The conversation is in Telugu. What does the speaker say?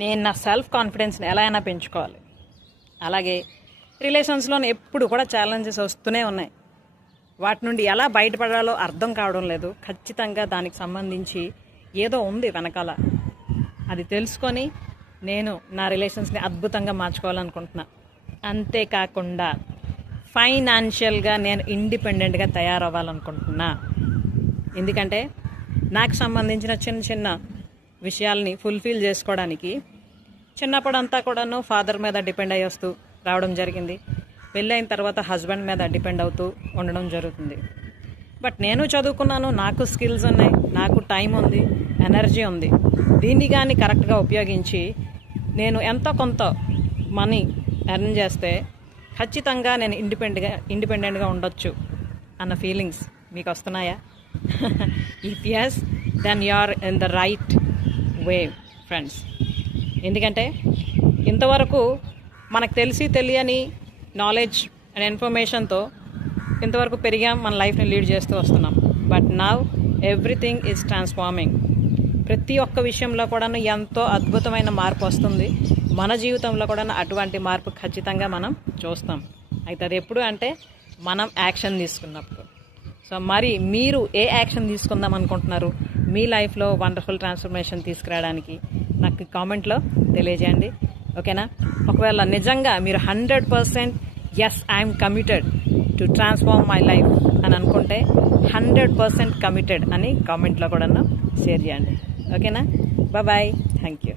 నేను నా సెల్ఫ్ కాన్ఫిడెన్స్ని ఎలా అయినా పెంచుకోవాలి. అలాగే రిలేషన్స్లో ఎప్పుడు కూడా ఛాలెంజెస్ వస్తూనే ఉన్నాయి. వాటి నుండి ఎలా బయటపడాలో అర్థం కావడం లేదు. ఖచ్చితంగా దానికి సంబంధించి ఏదో ఉంది వెనకాల. అది తెలుసుకొని నేను నా రిలేషన్స్ని అద్భుతంగా మార్చుకోవాలనుకుంటున్నా. అంతేకాకుండా ఫైనాన్షియల్గా నేను ఇండిపెండెంట్గా తయారవ్వాలనుకుంటున్నా. ఎందుకంటే నాకు సంబంధించిన చిన్న చిన్న విషయాల్ని ఫుల్ఫిల్ చేసుకోవడానికి చిన్నప్పుడంతా కూడాను ఫాదర్ మీద డిపెండ్ అయ్యి వస్తూ రావడం జరిగింది. పెళ్ళైన తర్వాత హస్బెండ్ మీద డిపెండ్ అవుతూ ఉండడం జరుగుతుంది. బట్ నేను చదువుకున్నాను, నాకు స్కిల్స్ ఉన్నాయి, నాకు టైం ఉంది, ఎనర్జీ ఉంది. దీన్ని కానీ కరెక్ట్గా ఉపయోగించి నేను ఎంతో కొంత మనీ ఎర్న్ చేస్తే ఖచ్చితంగా నేను ఇండిపెండెంట్గా ఉండొచ్చు అన్న ఫీలింగ్స్ మీకు వస్తున్నాయా? If yes, then you are in the right way friends. ఎందుకంటే ఇంతవరకు మనకు తెలియని నాలెడ్జ్ అండ్ ఇన్ఫర్మేషన్తో ఇంతవరకు పెరిగాం, మన లైఫ్ని లీడ్ చేస్తూ వస్తున్నాం. But now everything is transforming. ప్రతి ఒక్క విషయంలో కూడా ఎంతో అద్భుతమైన మార్పు వస్తుంది. మన జీవితంలో కూడా అటువంటి మార్పు ఖచ్చితంగా మనం చూస్తాం. అయితే అది ఎప్పుడు అంటే మనం యాక్షన్ తీసుకున్నప్పుడు. సో మరి మీరు ఏ యాక్షన్ తీసుకుందాం అనుకుంటున్నారు మీ లైఫ్లో వండర్ఫుల్ ట్రాన్స్ఫర్మేషన్ తీసుకురావడానికి? నాకు కామెంట్లో తెలియజేయండి, ఓకేనా? ఒకవేళ నిజంగా మీరు 100% yes I'm committed to transform my life అని అనుకుంటే 100% కమిటెడ్ అని కామెంట్లో కూడా షేర్ చేయండి, ఓకేనా? Bye, thank you.